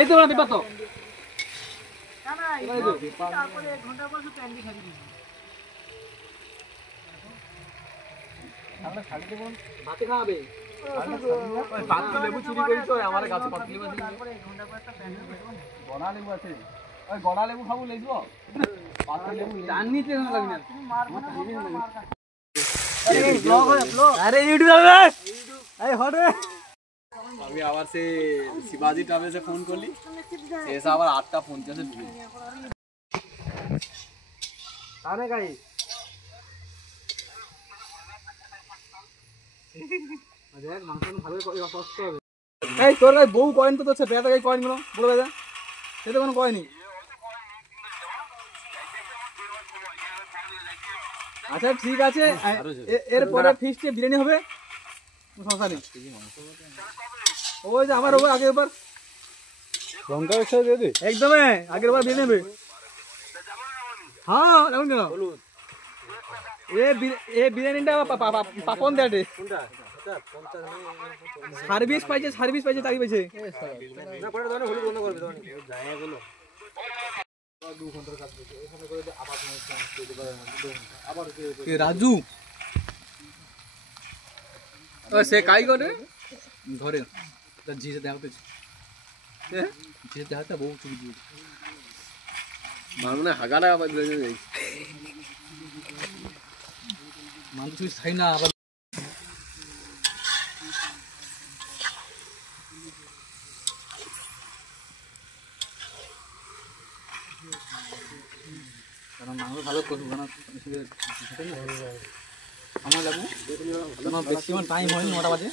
এই তো না বিপদ তো না না তারপরে 1 ঘন্টা পর প্যান দিয়ে খাবি আমরা খালি দেব ভাতে খাবে পাতি লেবু চুরি করিস আমার কাছে পাতি লেবু আছে তারপরে 1 ঘন্টা পর একটা প্যান দিয়ে খাবো গড়া লেবু আছে ওই গড়া লেবু খাবো লইছো পাতি লেবু জাননিতে না লাগি না তুমি মার না আরে ব্লগ হয় ব্লগ আরে ইউটিউবে এই হটে আমি আবার সে শিবাজি ট্রাভেলসে ফোন করলি এসে আবার 8:50 ঢুকে আনে গাই দেখ মাংস ভালো কষ্ট হবে এই তোর গাই বউ কয়েন তো তোছে বেটা গাই কয়েন গুলো বলে বেটা সেটা কোনো কয়নি আচ্ছা ঠিক আছে এর পরে ফিস্টে বিরিয়ানি হবে সমস্যা নেই ওই যে আমার ওই আগের বার লঙ্কা একসাথে দিয়ে দে একদম আগের বার দিয়ে নেবে হ্যাঁ এখন কেন এ বিরিয়ানিটা পাপন দেয় সার্ভিস পাইছে তাই পাইছে রাজু সে কাই করে ঘরে ঝিঝে দেখাতে ঝিঝে দেখাতে বউ চুরি দিয়ে মানে হাগাটা আবার মানুষ খাই না আবার কারণ মাংস ভালো করবো কারণ আমার লাগবে বেশি টাইম হয়নি 9টা বাজে